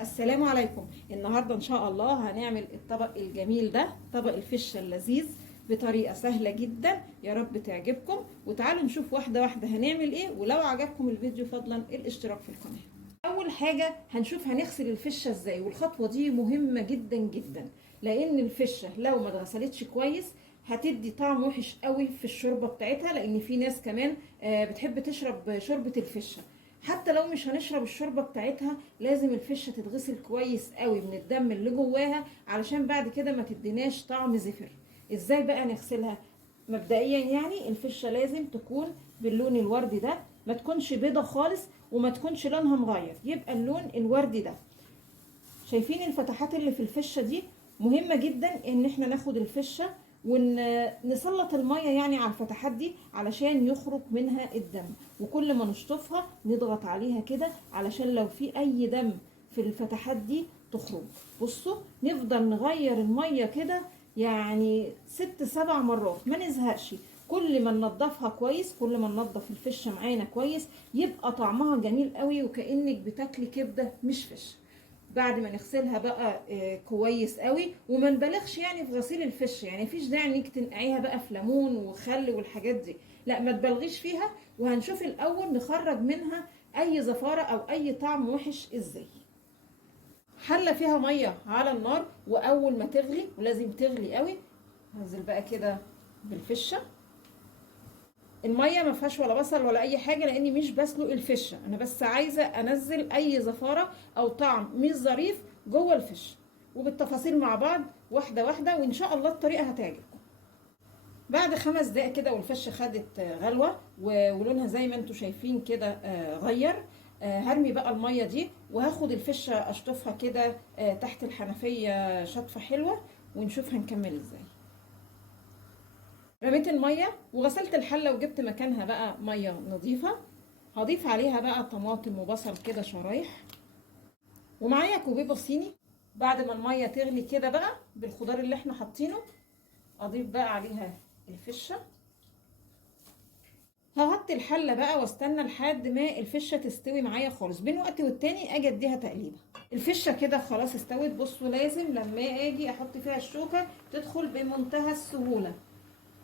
السلام عليكم. النهاردة ان شاء الله هنعمل الطبق الجميل ده، طبق الفشة اللذيذ بطريقة سهلة جدا. يا رب تعجبكم، وتعالوا نشوف واحدة واحدة هنعمل ايه. ولو عجبكم الفيديو فضلا الاشتراك في القناة. اول حاجة هنشوف هنغسل الفشة ازاي، والخطوة دي مهمة جدا جدا، لان الفشة لو ما اتغسلتش كويس هتدي طعم وحش قوي في الشوربة بتاعتها، لان في ناس كمان بتحب تشرب شوربة الفشة. حتى لو مش هنشرب الشوربه بتاعتها لازم الفشه تتغسل كويس قوي من الدم اللي جواها، علشان بعد كده ما تديناش طعم زفر. ازاي بقى نغسلها؟ مبدئيا يعني الفشه لازم تكون باللون الوردي ده، ما تكونش بيضه خالص وما تكونش لونها مغير، يبقى اللون الوردي ده. شايفين الفتحات اللي في الفشه دي؟ مهمه جدا ان احنا ناخد الفشه ونسلط الميه يعني على الفتحات دي علشان يخرج منها الدم، وكل ما نشطفها نضغط عليها كده علشان لو في اي دم في الفتحات دي تخرج. بصوا، نفضل نغير الميه كده يعني 6 7 مرات، ما نزهقش. كل ما ننضفها كويس، كل ما ننضف الفشه معانا كويس، يبقى طعمها جميل قوي وكأنك بتاكلي كبده مش فشه. بعد ما نغسلها بقى كويس قوي، وما نبالغش يعني في غسيل الفش، يعني مفيش داعي انك تنقعيها بقى في ليمون وخل والحاجات دي، لا ما تبالغيش فيها. وهنشوف الاول نخرج منها اي زفاره او اي طعم وحش ازاي. حله فيها ميه على النار، واول ما تغلي، ولازم تغلي قوي، هنزل بقى كده بالفشه. الميه ما فيهاش ولا بصل ولا اي حاجه، لاني مش بسلق الفشه، انا بس عايزه انزل اي زفاره او طعم مش ظريف جوه الفشه. وبالتفاصيل مع بعض واحده واحده، وان شاء الله الطريقه هتعجبكم. بعد 5 دقايق كده والفشه خدت غلوه ولونها زي ما انتم شايفين كده غير. هرمي بقى الميه دي وهاخد الفشه اشطفها كده تحت الحنفيه شطفه حلوه، ونشوف هنكمل ازاي. رميت الميه وغسلت الحله وجبت مكانها بقى ميه نظيفه. هضيف عليها بقى طماطم وبصل كده شرايح، ومعايا كوبيبه صيني. بعد ما الميه تغلي كده بقى بالخضار اللي احنا حاطينه، اضيف بقى عليها الفشه. هغطي الحله بقى واستنى لحد ما الفشه تستوي معايا خالص، بين وقت والتاني اجي اديها تقليبه. الفشه كده خلاص استوت. بصوا، لازم لما اجي احط فيها الشوكه تدخل بمنتهى السهوله.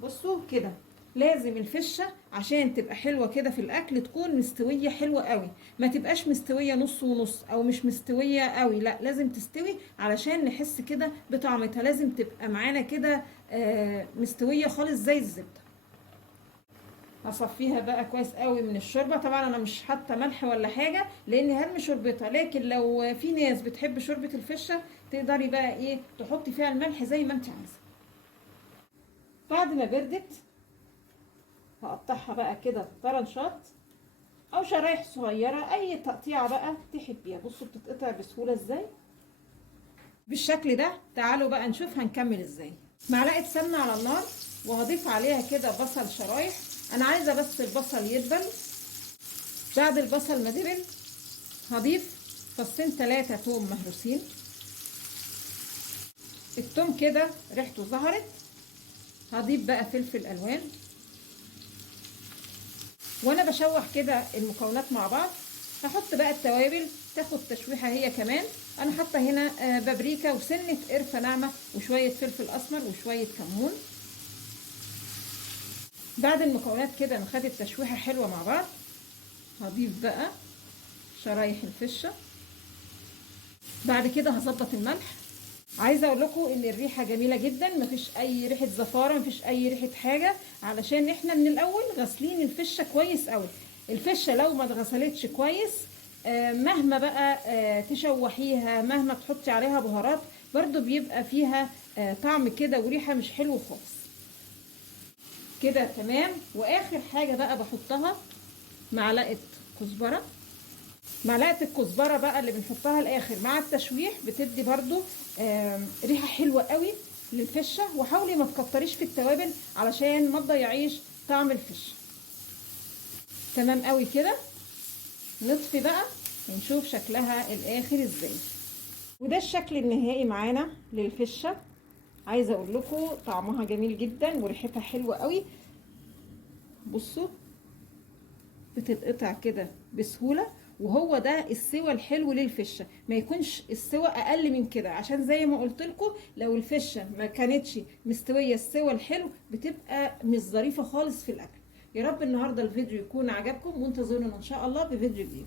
بصوا كده، لازم الفشه عشان تبقى حلوه كده في الاكل تكون مستويه حلوه قوي، ما تبقاش مستويه نص ونص او مش مستويه قوي، لا لازم تستوي علشان نحس كده بطعمتها. لازم تبقى معانا كده مستويه خالص زي الزبده. هصفيها بقى كويس قوي من الشوربه. طبعا انا مش حاطه ملح ولا حاجه لان هرمي شوربتها، لكن لو في ناس بتحب شوربه الفشه تقدري بقى ايه تحطي فيها الملح زي ما انت عايزه. بعد ما بردت هقطعها بقى كده طرنشات او شرايح صغيره، اي تقطيعه بقى تحبيها. بصوا بتتقطع بسهوله ازاي بالشكل ده. تعالوا بقى نشوف هنكمل ازاي. معلقه سمنه على النار، وهضيف عليها كده بصل شرايح. انا عايزه بس البصل يدبل. بعد البصل ما دبل هضيف 2 3 توم مهروسين. التوم كده ريحته ظهرت. هضيف بقى فلفل الوان، وانا بشوح كده المكونات مع بعض هحط بقى التوابل تاخد تشويحه هي كمان. انا حاطه هنا بابريكا وسنه قرفه ناعمه وشويه فلفل اسمر وشويه كمون. بعد المكونات كده ما خدت تشويحه حلوه مع بعض، هضيف بقى شرايح الفشه. بعد كده هظبط الملح. عايزه اقول لكم ان الريحه جميله جدا، مفيش اي ريحه زفاره، مفيش اي ريحه حاجه، علشان احنا من الاول غاسلين الفشه كويس قوي. الفشه لو ما اتغسلتش كويس مهما بقى تشوحيها، مهما تحطي عليها بهارات، برضو بيبقى فيها طعم كده وريحه مش حلو خالص. كده تمام. واخر حاجه بقى بحطها معلقه كزبره. معلقه الكزبره بقى اللي بنحطها الاخر مع التشويح بتدي برضو ريحه حلوه قوي للفشه. وحاولي ما تكتريش في التوابل علشان ما تضيعيش طعم الفشه. تمام قوي كده. نطفي بقى ونشوف شكلها الاخر ازاي. وده الشكل النهائي معانا للفشه. عايزه اقول لكم طعمها جميل جدا وريحتها حلوه قوي. بصوا بتتقطع كده بسهوله، وهو ده السوى الحلو للفشه، ما يكونش السوى اقل من كده، عشان زي ما قلت لكم لو الفشه ما كانتش مستويه السوى الحلو بتبقى مش ظريفه خالص في الاكل. يا رب النهارده الفيديو يكون عجبكم، وانتظرونا ان شاء الله بفيديو جديد.